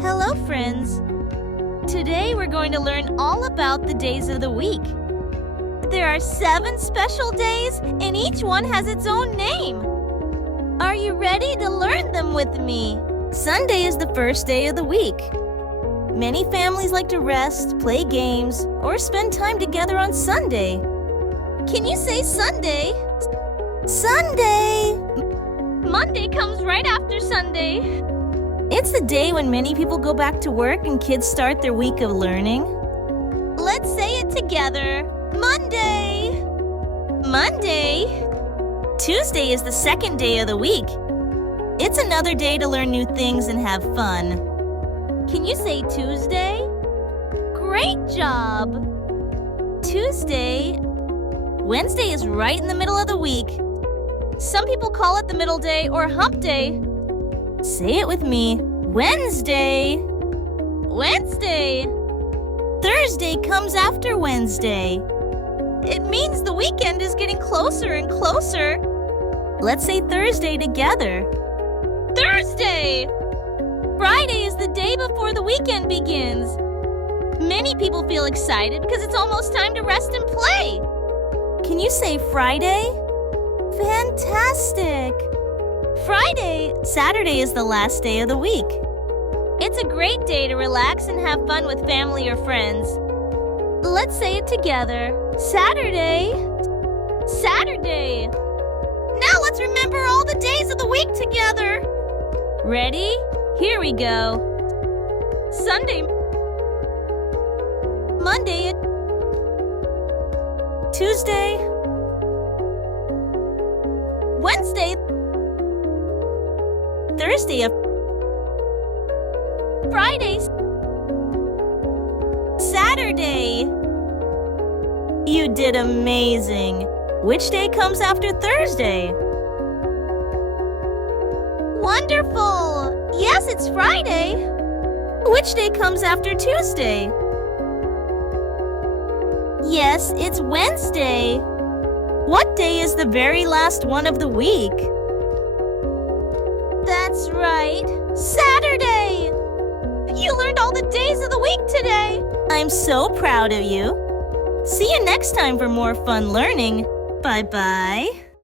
Hello, friends! Today we're going to learn all about the days of the week. There are 7 special days, and each one has its own name. Are you ready to learn them with me? Sunday is the first day of the week. Many families like to rest, play games, or spend time together on Sunday. Can you say Sunday? Sunday! Monday comes right after Sunday. It's the day when many people go back to work and kids start their week of learning. Let's say it together. Monday! Monday! Tuesday is the second day of the week. It's another day to learn new things and have fun. Can you say Tuesday? Great job! Tuesday. Wednesday is right in the middle of the week. Some people call it the middle day or hump day. Say it with me. Wednesday. Wednesday. Thursday comes after Wednesday. It means the weekend is getting closer and closer. Let's say Thursday together. Thursday. Friday is the day before the weekend begins. Many people feel excited because it's almost time to rest and play. Can you say Friday? Fantastic! Friday. Saturday is the last day of the week. It's a great day to relax and have fun with family or friends. Let's say it together. Saturday. Saturday. Now let's remember all the days of the week together. Ready? Here we go. Sunday. Monday. Tuesday. Wednesday. Thursday. Friday. Saturday. You did amazing. Which day comes after Thursday? Wonderful! Yes, it's Friday. Which day comes after Tuesday? Yes, it's Wednesday. What day is the very last one of the week? That's right, Saturday! You learned all the days of the week today! I'm so proud of you. See you next time for more fun learning. Bye-bye.